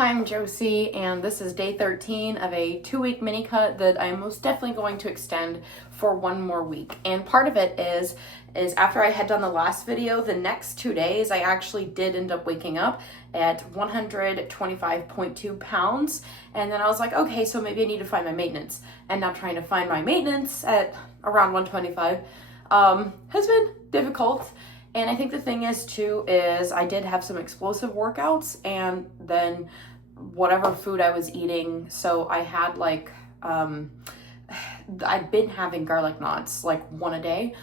Hi, I'm Josie, and this is day 13 of a 2-week mini cut that I'm most definitely going to extend for one more week. And part of it is after I had done the last video, the next 2 days, I actually did end up waking up at 125.2 pounds. And then I was like, okay, so maybe I need to find my maintenance. And now trying to find my maintenance at around 125 has been difficult. And I think the thing is too, is I did have some explosive workouts and then whatever food I was eating. So I had like, I've been having garlic knots, like one a day.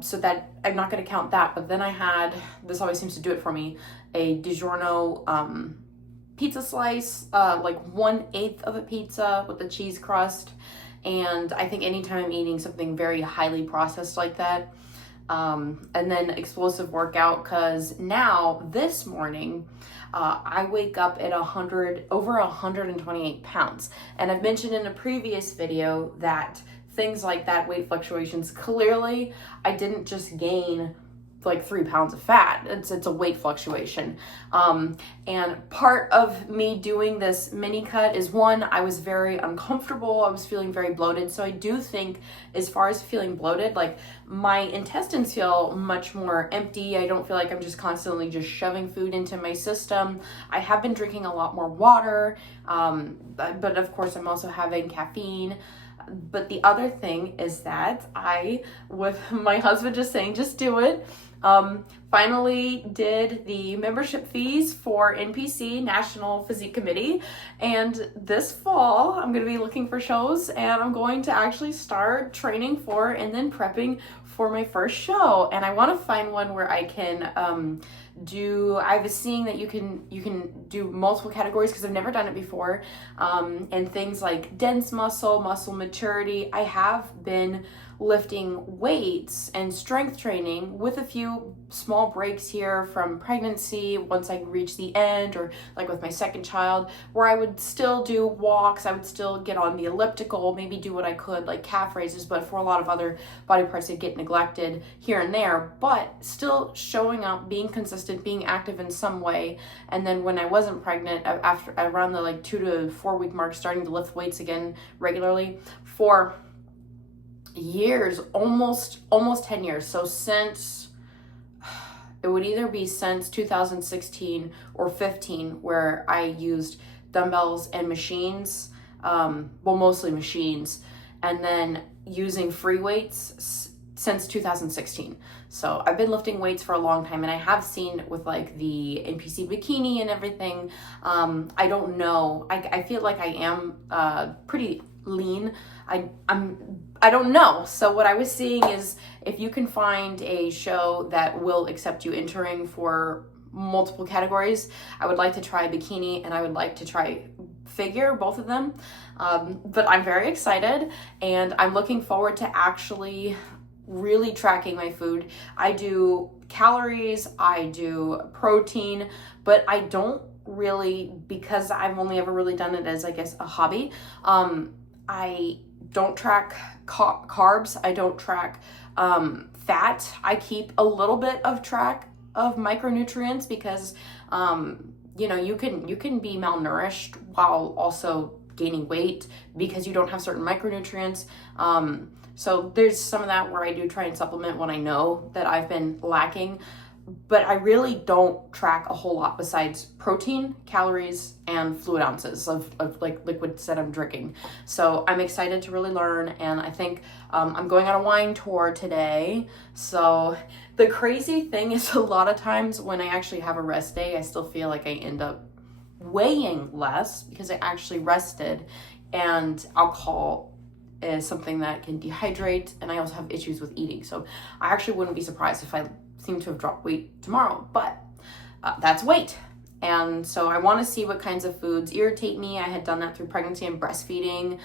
So that I'm not going to count that, but then I had, this always seems to do it for me, a DiGiorno, pizza slice, like 1/8 of a pizza with the cheese crust. And I think anytime I'm eating something very highly processed like that, and then explosive workout, because now this morning I wake up at over 128 pounds. And I've mentioned in a previous video that things like that, weight fluctuations, clearly I didn't just gain like 3 pounds of fat. It's a weight fluctuation. And part of me doing this mini cut is, one, I was very uncomfortable. I was feeling very bloated. So I do think, as far as feeling bloated, like my intestines feel much more empty. I don't feel like I'm just constantly just shoving food into my system. I have been drinking a lot more water. But of course I'm also having caffeine. But the other thing is that I, with my husband just saying, just do it, finally did the membership fees for NPC, National Physique Committee. And this fall, I'm going to be looking for shows, and I'm going to actually start training for and then prepping for my first show. And I want to find one where I can I was seeing that you can do multiple categories, because I've never done it before, and things like dense muscle maturity. I have been lifting weights and strength training with a few small breaks here from pregnancy once I reach the end, or like with my second child, where I would still do walks, I would still get on the elliptical, maybe do what I could like calf raises, but for a lot of other body parts that get neglected here and there, but still showing up, being consistent, being active in some way. And then when I wasn't pregnant, after around the like 2 to 4 week mark, starting to lift weights again regularly for years, almost 10 years. So since, it would either be since 2016 or 15, where I used dumbbells and machines, mostly machines, and then using free weights since 2016. So I've been lifting weights for a long time, and I have seen with like the NPC bikini and everything, I don't know, I feel like I am pretty lean. I don't know. So what I was seeing is, if you can find a show that will accept you entering for multiple categories, I would like to try bikini and I would like to try figure, both of them. But I'm very excited, and I'm looking forward to actually really tracking my food. I do calories, I do protein, but I don't really, because I've only ever really done it as, I guess, a hobby. I don't track carbs. I don't track fat. I keep a little bit of track of micronutrients, because you can be malnourished while also gaining weight because you don't have certain micronutrients. So there's some of that where I do try and supplement when I know that I've been lacking. But I really don't track a whole lot besides protein, calories, and fluid ounces of like liquids that I'm drinking. So I'm excited to really learn, and I think I'm going on a wine tour today. So the crazy thing is, a lot of times when I actually have a rest day, I still feel like I end up weighing less because I actually rested, and alcohol is something that can dehydrate, and I also have issues with eating. So I actually wouldn't be surprised if I seem to have dropped weight tomorrow, but that's weight. And so I want to see what kinds of foods irritate me. I had done that through pregnancy and breastfeeding,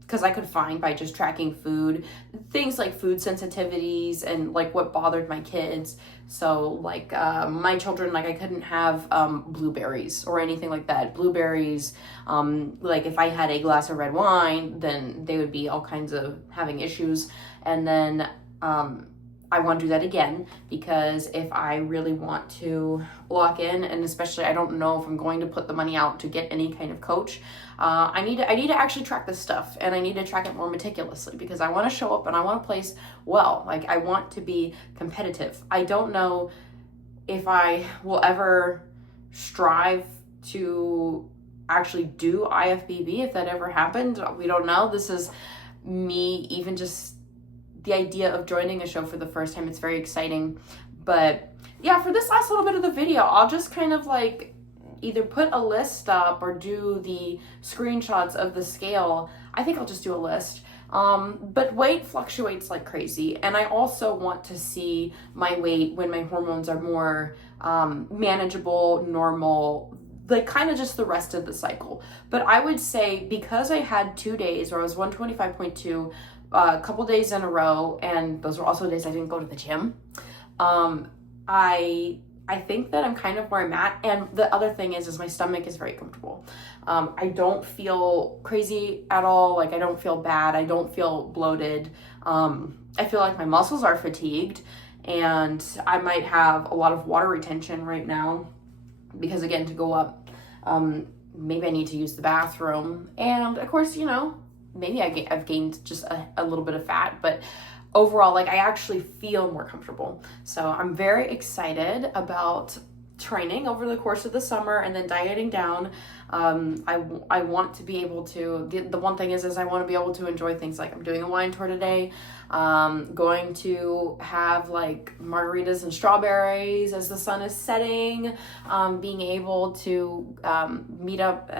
because I could find, by just tracking food, things like food sensitivities and like what bothered my kids. So like my children, like I couldn't have blueberries or anything like that. Blueberries, like if I had a glass of red wine, then they would be all kinds of having issues. And then I want to do that again, because if I really want to lock in, and especially I don't know if I'm going to put the money out to get any kind of coach, I need to actually track this stuff, and I need to track it more meticulously, because I want to show up and I want to place well. Like, I want to be competitive. I don't know if I will ever strive to actually do IFBB, if that ever happened. We don't know. This is me, even just the idea of joining a show for the first time. It's very exciting. But yeah, for this last little bit of the video, I'll just kind of like either put a list up or do the screenshots of the scale. I think I'll just do a list. But weight fluctuates like crazy, and I also want to see my weight when my hormones are more manageable, normal, like kind of just the rest of the cycle. But I would say, because I had 2 days where I was 125.2 a couple days in a row, and those were also days I didn't go to the gym, I think that I'm kind of where I'm at. And the other thing is my stomach is very comfortable. I don't feel crazy at all. Like, I don't feel bad. I don't feel bloated. I feel like my muscles are fatigued, and I might have a lot of water retention right now, because again, to go up, maybe I need to use the bathroom. And of course, maybe I've gained just a little bit of fat, but overall, like, I actually feel more comfortable. So I'm very excited about training over the course of the summer and then dieting down. I want to be able to, the one thing is I want to be able to enjoy things. Like, I'm doing a wine tour today, going to have like margaritas and strawberries as the sun is setting, being able to meet up,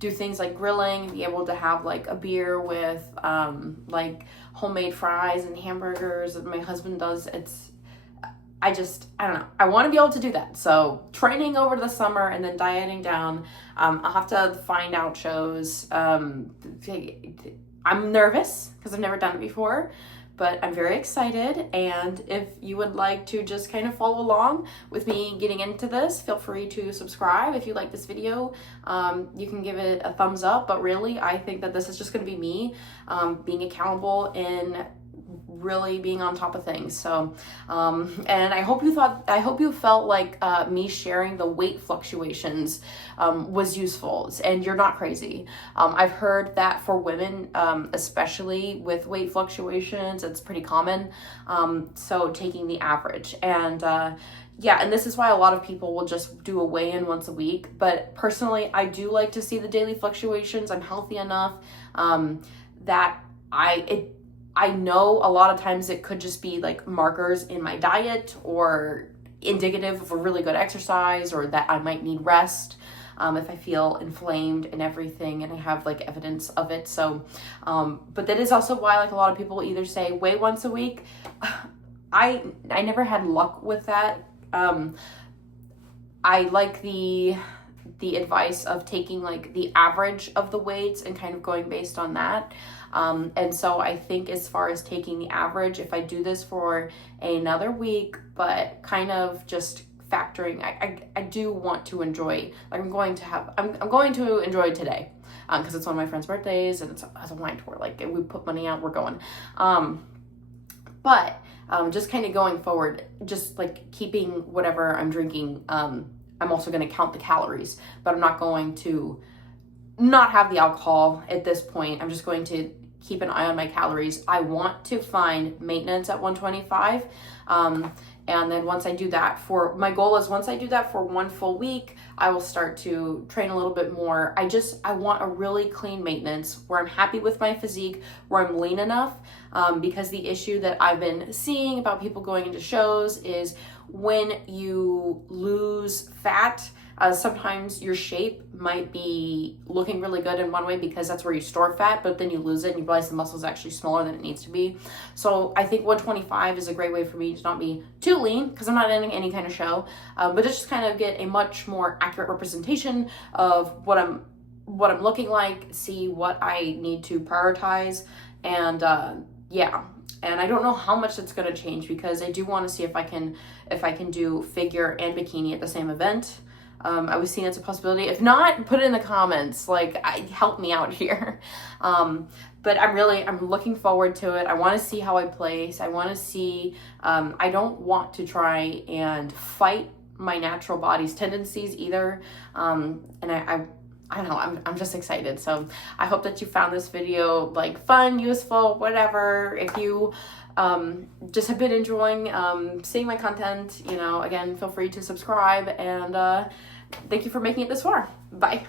do things like grilling, be able to have like a beer with like homemade fries and hamburgers that my husband does. I don't know. I want to be able to do that. So training over the summer and then dieting down. I'll have to find out shows. I'm nervous because I've never done it before, but I'm very excited. And if you would like to just kind of follow along with me getting into this, feel free to subscribe. If you like this video, you can give it a thumbs up. But really, I think that this is just going to be me being accountable in really being on top of things. So and I hope you felt like me sharing the weight fluctuations was useful, and you're not crazy. I've heard that for women, especially with weight fluctuations, it's pretty common. So taking the average, and yeah, and this is why a lot of people will just do a weigh-in once a week. But personally, I do like to see the daily fluctuations. I'm healthy enough that I know a lot of times it could just be like markers in my diet or indicative of a really good exercise, or that I might need rest if I feel inflamed and everything, and I have like evidence of it. So, but that is also why like a lot of people either say weigh once a week. I never had luck with that. I like the advice of taking like the average of the weights and kind of going based on that. And so I think, as far as taking the average, if I do this for another week, but kind of just factoring, I do want to enjoy, like I'm going to enjoy today, because it's one of my friend's birthdays, and it's a wine tour. Like, we put money out, we're going. But just kind of going forward, just like keeping whatever I'm drinking. I'm also going to count the calories, but I'm not going to not have the alcohol at this point. I'm just going to keep an eye on my calories. I want to find maintenance at 125. And then once I do that my goal is once I do that for 1 full week, I will start to train a little bit more. I want a really clean maintenance where I'm happy with my physique, where I'm lean enough, because the issue that I've been seeing about people going into shows is when you lose fat, sometimes your shape might be looking really good in one way because that's where you store fat, but then you lose it and you realize the muscle is actually smaller than it needs to be. So I think 125 is a great way for me to not be too lean, because I'm not in any kind of show, but just kind of get a much more accurate representation of what I'm looking like, see what I need to prioritize, and yeah. And I don't know how much it's going to change, because I do want to see if I can do figure and bikini at the same event. I was seeing it's a possibility. If not, put it in the comments. Like, help me out here. But I'm looking forward to it. I want to see how I place. I want to see, I don't want to try and fight my natural body's tendencies either. And I don't know, I'm just excited. So I hope that you found this video like fun, useful, whatever. If you just have been enjoying seeing my content, you know, again, feel free to subscribe, and thank you for making it this far. Bye.